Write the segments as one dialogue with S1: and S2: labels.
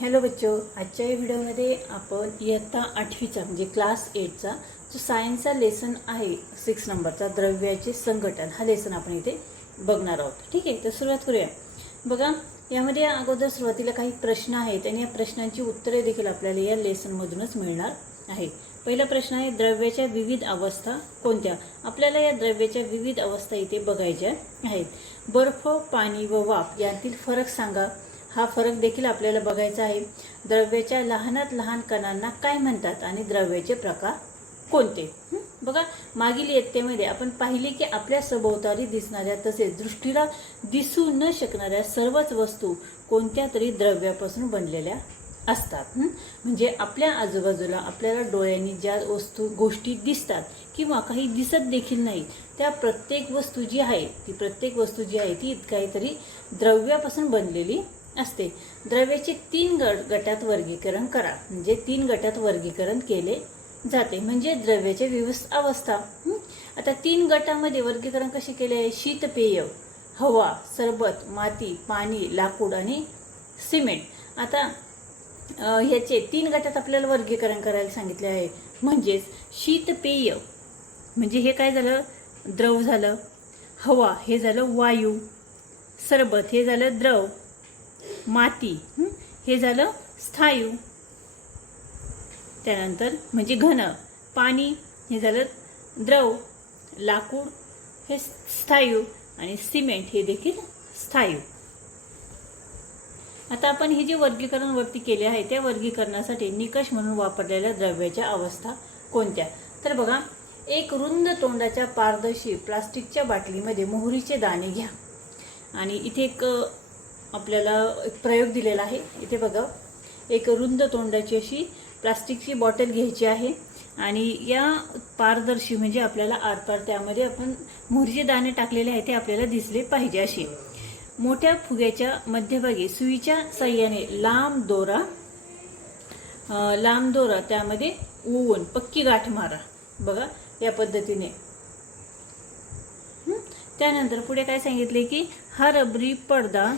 S1: Hello बच्चो आजच्या या व्हिडिओमध्ये आपण इयत्ता आठवीचा म्हणजे क्लास एटचा जो सायन्सचा लेसन आहे सिक्स नंबरचा द्रव्याचे संघटन हा लेसन आपण इथे बघणार आहोत. ठीक आहे तर सुरुवात करूया. बघा यामध्ये अगोदर सुरुवातीला काही प्रश्न आहेत आणि या प्रश्नांची उत्तरे देखील आपल्याला या लेसनमधूनच मिळणार आहे. पहिला प्रश्न आहे द्रव्याच्या विविध अवस्था कोणत्या? आपल्याला या द्रव्याच्या विविध अवस्था इथे बघायच्या आहेत. बर्फ पाणी व वाफ यातील फरक सांगा. हा फरक देखील आपल्याला बघायचा आहे. द्रव्याच्या लहानात लहान कणांना काय म्हणतात आणि द्रव्याचे प्रकार कोणते? बघा मागील इयत्तेमध्ये आपण पाहिले की आपल्या सभोवताली दिसणाऱ्या तसेच दृष्टीला दिसू न शकणाऱ्या सर्वच वस्तू कोणत्या तरी द्रव्यापासून बनलेल्या असतात. म्हणजे आपल्या आजूबाजूला आपल्याला डोळ्यांनी ज्या वस्तू गोष्टी दिसतात किंवा काही दिसत देखील नाही त्या प्रत्येक वस्तू जी आहे ती प्रत्येक वस्तू जी आहे ती काहीतरी द्रव्यापासून बनलेली असते. द्रव्याचे तीन गट गटात वर्गीकरण करा. म्हणजे तीन गटात वर्गीकरण केले जाते. म्हणजे द्रव्याच्या विविध अवस्था. आता तीन गटामध्ये वर्गीकरण कसे केले आहे? शीतपेय हवा सरबत माती पाणी लाकूड आणि सिमेंट. आता ह्याचे तीन गटात आपल्याला वर्गीकरण करायला सांगितले आहे. म्हणजेच शीतपेय म्हणजे हे काय झालं? द्रव झालं. हवा हे झालं वायू. सरबत हे झालं द्रव. माती. हे? झालं स्थायू. त्यानंतर म्हणजे घन. पाणी हे झालं द्रव. लाकूड हे स्थायू. आणि सिमेंट हे देखील स्थायू. आता आपण हे जे वर्गीकरण वरती केले आहे त्या वर्गीकरणासाठी निकष म्हणून वापरलेल्या द्रव्याच्या अवस्था कोणत्या? तर बघा एक रुंद तोंडाच्या पारदर्शी प्लास्टिकच्या बाटलीमध्ये मोहरीचे दाणे घ्या. आणि इथे एक आपल्याला एक प्रयोग दिलेला आहे. इथे बघा. एक रुंद तोंडाची अशी प्लास्टिकची बॉटल घ्यायची आहे आणि या पारदर्शी म्हणजे आपल्याला आरपार त्यामध्ये आपण मोहरीचे दाणे टाकलेले आहे ते आपल्याला दिसले पाहिजे असे. मोठ्या फुग्याच्या मध्यभागी सुईच्या साह्याने लांब दोरा लांब दोरा त्यामध्ये ओवून पक्की गाठ मारा. बघा या पद्धतीने. त्यानंतर पुढे काय सांगितले की हा रबरी पडदा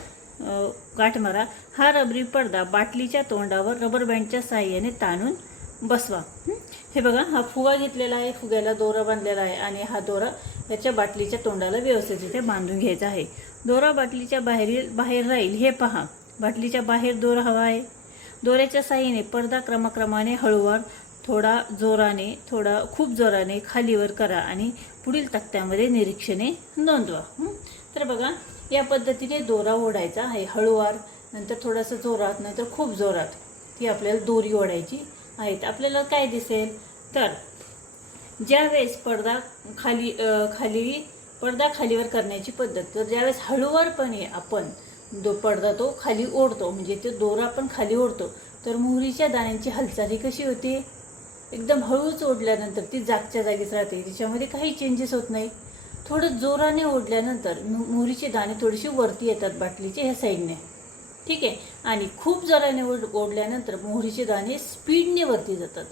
S1: गाठ मारा हा रबरी पडदा बाटलीच्या तोंडावर रबर बँडच्या साह्याने ताणून बसवा. हे? बघा हा फुगा घेतलेला आहे फुग्याला दोरा बांधलेला आहे आणि हा दोरा याच्या बाटलीच्या तोंडाला व्यवस्थित इथे बांधून घ्यायचा आहे. दोरा बाटलीच्या बाहेरील बाहेर राहील हे पहा. बाटलीच्या बाहेर दोरा हवा आहे. दोऱ्याच्या साह्याने पडदा क्रमाक्रमाने हळूवार थोडा जोराने थोडा खूप जोराने खालीवर करा आणि पुढील तक्त्यामध्ये निरीक्षणे नोंदवा. तर बघा या पद्धतीने दोरा ओढायचा आहे हळूवार नंतर थोडंसं जोरात नंतर खूप जोरात. ती आपल्याला दोरी ओढायची आहेत. आपल्याला काय दिसेल? तर ज्यावेळेस पडदा खाली खाली पडदा खालीवर करण्याची पद्धत तर ज्यावेळेस हळूवारपणे आपण दो पडदा तो खाली ओढतो म्हणजे तो दोरा पण खाली ओढतो तर मोहरीच्या दाण्यांची हालचाली कशी होते? एकदम हळूच ओढल्यानंतर ती जागच्या जागीच राहते. तिच्यामध्ये काही चेंजेस होत नाही. थोडं जोराने ओढल्यानंतर मोहरीचे दाणे थोडेसे वरती येतात बाटलीचे ह्या साईडने. ठीक आहे? आणि खूप जोराने ओढ ओढल्यानंतर मोहरीचे दाणे स्पीडने वरती जातात.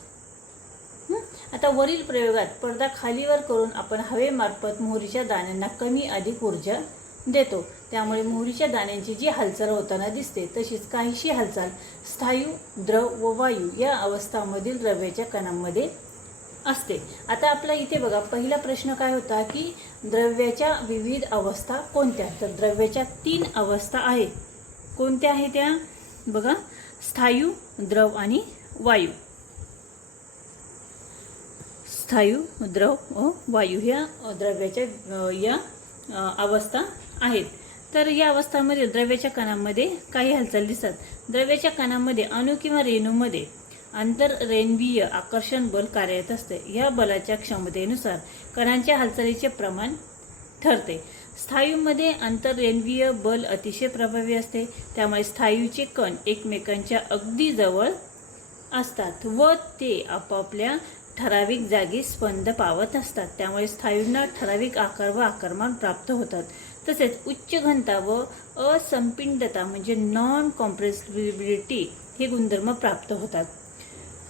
S1: आता वरील प्रयोगात पडदा खालीवर करून आपण हवेमार्फत मोहरीच्या दाण्यांना कमी अधिक ऊर्जा देतो. त्यामुळे मोहरीच्या दाण्यांची जी हालचाल होताना दिसते तशीच काहीशी हालचाल स्थायू द्रव व वायू या अवस्थांमधील द्रव्याच्या कणांमध्ये असते. आता आपला इथे बघा पहिला प्रश्न काय होता की द्रव्याच्या विविध अवस्था कोणत्या? तर द्रव्याच्या तीन अवस्था आहेत. कोणत्या आहेत त्या? बघा स्थायू द्रव आणि वायू. स्थायू द्रव व वायू ह्या द्रव्याच्या या अवस्था आहेत. तर या अवस्थांमध्ये द्रव्याच्या कणांमध्ये काही हालचाल दिसतात. द्रव्याच्या कणांमध्ये अणू किंवा रेणूमध्ये आंतररेणवीय आकर्षण बल कार्यरत असते. या बलाच्या क्षमतेनुसार कणांच्या हालचालीचे प्रमाण ठरते. स्थायूमध्ये आंतररेणवीय बल अतिशय प्रभावी असते. त्यामुळे स्थायूचे कण एकमेकांच्या अगदी जवळ असतात व ते आपापल्या ठराविक जागी स्पंद पावत असतात. त्यामुळे स्थायूंना ठराविक आकार व आकारमान प्राप्त होतात. तसेच उच्च घनता व असंपिंडता म्हणजे नॉन कॉम्प्रेसिबिलिटी हे गुणधर्म प्राप्त होतात.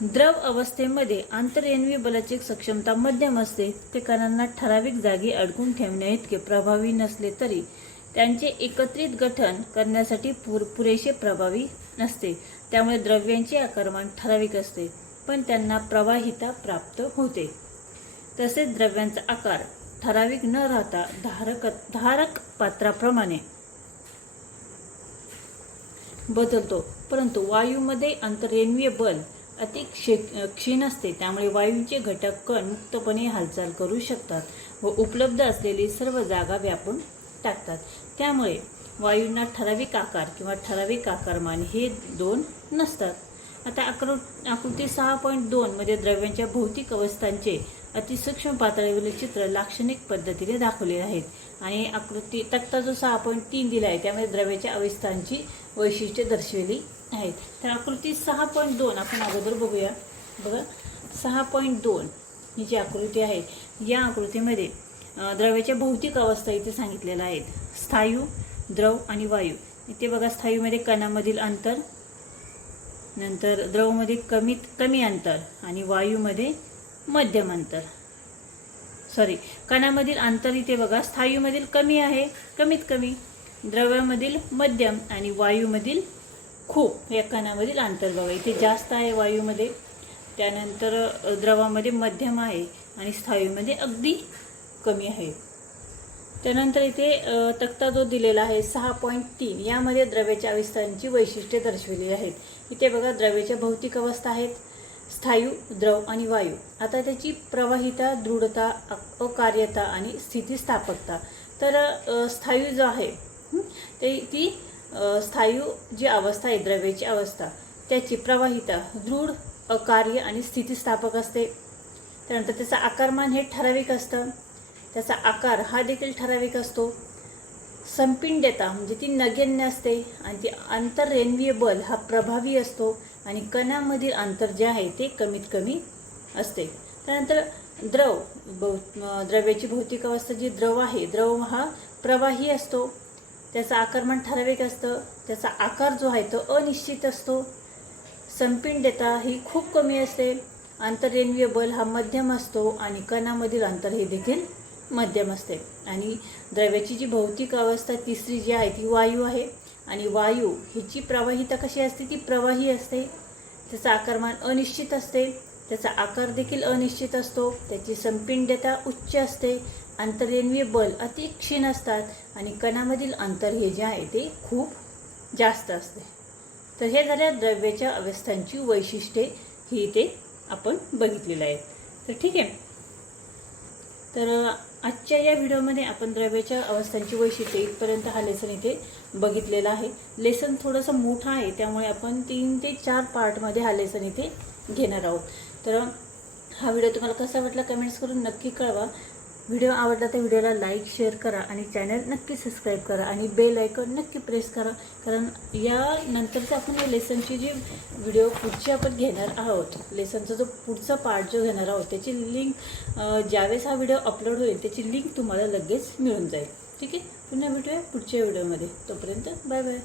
S1: द्रव अवस्थेमध्ये आंतररेणवी बलाची सक्षमता मध्यम असते. ते कणांना ठराविक जागी अडकून ठेवण्या इतके प्रभावी नसले तरी त्यांचे एकत्रित गठन करण्यासाठी पुर पुरेसे प्रभावी नसते. त्यामुळे द्रव्यांचे आकारमान ठराविक असते पण त्यांना प्रवाहिता प्राप्त होते. तसेच द्रव्यांचा आकार ठराविक न राहता धारक धारक पात्राप्रमाणे बदलतो. परंतु वायूमध्ये अंतरेन्वीय बल अति क्षे क्षीण असते. त्यामुळे वायूचे घटक कण मुक्तपणे हालचाल करू शकतात व उपलब्ध असलेली सर्व जागा व्यापून टाकतात. त्यामुळे वायूंना ठराविक आकार किंवा ठराविक आकारमान हे दोन नसतात. आता आकृ आकृती सहा पॉईंट दोनमध्ये द्रव्यांच्या भौतिक अवस्थांचे अतिसूक्ष्म पातळीवरील चित्र लाक्षणिक पद्धतीने दाखवले आहेत आणि आकृती तक्ता जो सहा पॉईंट तीन दिला आहे त्यामध्ये द्रव्याच्या अवस्थांची वैशिष्ट्ये दर्शविली आहेत. तर आकृती सहा पॉईंट दोन आपण अगोदर बघूया. बघा सहा पॉईंट दोन ही जी आकृती आहे या आकृतीमध्ये द्रव्याच्या भौतिक अवस्था इथे सांगितलेल्या आहेत. स्थायू द्रव आणि वायू. इथे बघा स्थायूमध्ये कणामधील अंतर नंतर द्रवमध्ये कमीत कमी अंतर आणि वायूमध्ये मध्यम अंतर. सॉरी कणामधील अंतर इथे बघा स्थायूमधील कमी आहे कमीत कमी. द्रव्यामधील मध्यम आणि वायूमधील खूप या कणामधील अंतर बघा. इथे जास्त आहे वायूमध्ये त्यानंतर द्रवामध्ये मध्यम आहे आणि स्थायूमध्ये अगदी कमी आहे. त्यानंतर इथे तक्ता जो दिलेला आहे सहा पॉईंट तीन यामध्ये द्रव्याच्या अविस्तारांची वैशिष्ट्ये दर्शविलेली आहेत. इथे बघा द्रव्याच्या भौतिक अवस्था आहेत स्थायू द्रव आणि वायू. आता त्याची प्रवाहिता दृढता अकार्यता आणि स्थितीस्थापकता. तर स्थायू जो आहे ते ती स्थायू जी अवस्था आहे द्रव्याची अवस्था त्याची प्रवाहिता दृढ अकार्य आणि स्थितिस्थापक असते. त्यानंतर त्याचं आकारमान हे ठराविक असतं. त्याचा आकार हा देखील ठराविक असतो. संपिंड्यता म्हणजे ती नगण्य असते आणि ती आंतररेन्वीय बल हा प्रभावी असतो आणि कणामधील अंतर जे आहे ते कमीत कमी असते. त्यानंतर द्रव भौ- द्रव्याची भौतिक अवस्था जी द्रव आहे द्रव हा प्रवाही असतो. त्याचं आकारमान ठराविक असतं त्याचा आकार जो आहे तो अनिश्चित असतो. संपिंडता ही खूप कमी असते. आंतररेन्वीय बल हा मध्यम असतो आणि कणामधील अंतर हे देखील मध्यम असते. आणि द्रव्याची जी भौतिक अवस्था तिसरी जी आहे ती वायू आहे. आणि वायू हिची प्रवाहिता कशी असते ती प्रवाही असते. त्याचा आकारमान अनिश्चित असते. त्याचा आकार देखील अनिश्चित असतो. त्याची संपिंडता उच्च असते. आंतररेन्वीय बल अति क्षीण असतात आणि कणामधील अंतर हे जे आहे ते खूप जास्त असते. तर हे झाल्या द्रव्याच्या अवस्थांची वैशिष्ट्ये ही ते आपण बघितलेलं आहे तर ठीक आहे. तर आजच्या या व्हिडिओमध्ये आपण द्रव्याच्या अवस्थांची वैशिष्ट्ये इथपर्यंत हा लेसन इथे बघितलेला आहे. लेसन थोडंसं मोठं आहे त्यामुळे आपण तीन ते चार पार्टमध्ये हा लेसन इथे घेणार आहोत. तर हा व्हिडिओ तुम्हाला कसा वाटला कमेंट्स करून नक्की कळवा. व्हिडिओ आवडला तर व्हिडिओला लाईक शेअर करा आणि चॅनल नक्की सबस्क्राईब करा आणि बेल आयकॉन नक्की प्रेस करा. कारण या नंतरचं आपण या लेसनची जी व्हिडिओ पुढची आपण घेणार आहोत लेसनचा जो पुढचा पार्ट जो घेणार आहोत त्याची लिंक ज्यावेळेस हा व्हिडिओ अपलोड होईल त्याची लिंक तुम्हाला लगेच मिळून जाईल. ठीक आहे? पुन्हा भेटूया पुढच्या व्हिडिओमध्ये. तोपर्यंत बाय बाय